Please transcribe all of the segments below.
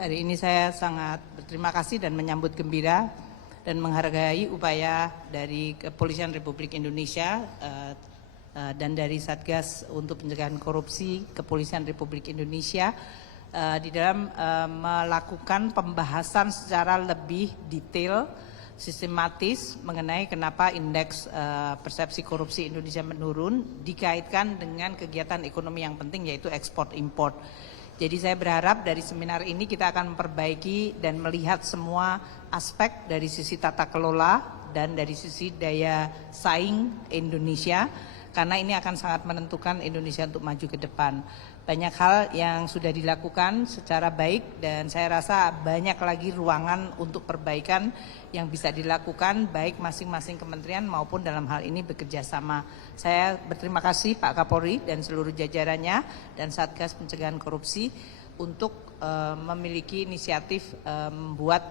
Hari ini saya sangat berterima kasih dan menyambut gembira dan menghargai upaya dari Kepolisian Republik Indonesia dan dari Satgas untuk Pencegahan Korupsi Kepolisian Republik Indonesia di dalam melakukan pembahasan secara lebih detail, sistematis mengenai kenapa indeks persepsi korupsi Indonesia menurun dikaitkan dengan kegiatan ekonomi yang penting yaitu ekspor import. Jadi saya berharap dari seminar ini kita akan memperbaiki dan melihat semua aspek dari sisi tata kelola dan dari sisi daya saing Indonesia, karena ini akan sangat menentukan Indonesia untuk maju ke depan. Banyak hal yang sudah dilakukan secara baik dan saya rasa banyak lagi ruangan untuk perbaikan yang bisa dilakukan baik masing-masing kementerian maupun dalam hal ini bekerja sama. Saya berterima kasih Pak Kapolri dan seluruh jajarannya dan Satgas Pencegahan Korupsi untuk memiliki inisiatif membuat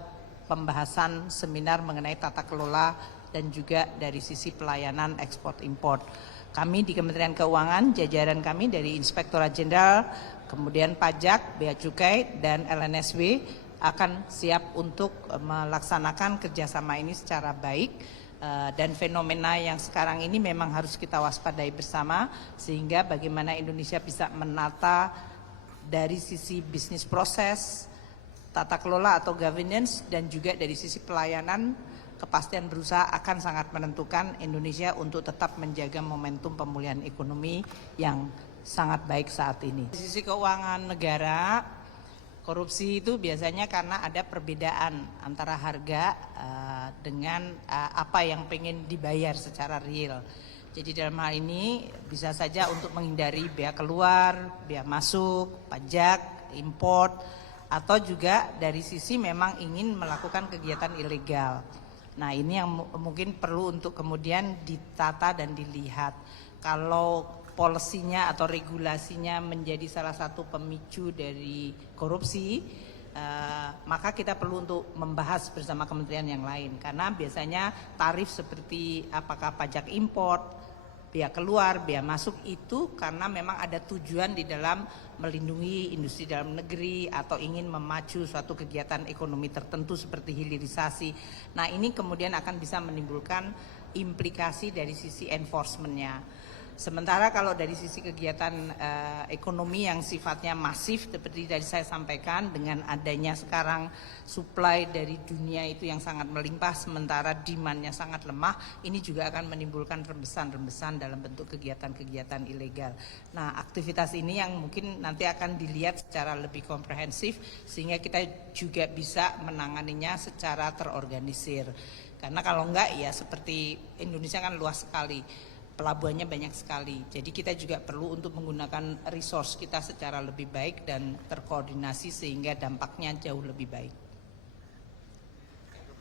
pembahasan seminar mengenai tata kelola dan juga dari sisi pelayanan ekspor import. Kami di Kementerian Keuangan, jajaran kami dari Inspektorat Jenderal, kemudian Pajak, Bea Cukai, dan LNSW akan siap untuk melaksanakan kerjasama ini secara baik. Dan fenomena yang sekarang ini memang harus kita waspadai bersama, sehingga bagaimana Indonesia bisa menata dari sisi bisnis proses, tata kelola atau governance, dan juga dari sisi pelayanan. Kepastian berusaha akan sangat menentukan Indonesia untuk tetap menjaga momentum pemulihan ekonomi yang sangat baik saat ini. Di sisi keuangan negara, korupsi itu biasanya karena ada perbedaan antara harga dengan apa yang pengen dibayar secara real. Jadi dalam hal ini bisa saja untuk menghindari bea keluar, bea masuk, pajak, import, atau juga dari sisi memang ingin melakukan kegiatan ilegal. Nah, ini yang mungkin perlu untuk kemudian ditata dan dilihat. Kalau polisinya atau regulasinya menjadi salah satu pemicu dari korupsi, maka kita perlu untuk membahas bersama kementerian yang lain. Karena biasanya tarif seperti apakah pajak import, bea keluar, bea masuk itu karena memang ada tujuan di dalam melindungi industri dalam negeri atau ingin memacu suatu kegiatan ekonomi tertentu seperti hilirisasi. Nah, ini kemudian akan bisa menimbulkan implikasi dari sisi enforcement-nya. Sementara kalau dari sisi kegiatan ekonomi yang sifatnya masif seperti tadi saya sampaikan, dengan adanya sekarang supply dari dunia itu yang sangat melimpah sementara demand-nya sangat lemah, ini juga akan menimbulkan rembesan-rembesan dalam bentuk kegiatan-kegiatan ilegal. Nah, aktivitas ini yang mungkin nanti akan dilihat secara lebih komprehensif sehingga kita juga bisa menanganinya secara terorganisir. Karena kalau enggak ya seperti Indonesia kan luas sekali, pelabuhannya banyak sekali. Jadi kita juga perlu untuk menggunakan resource kita secara lebih baik dan terkoordinasi sehingga dampaknya jauh lebih baik.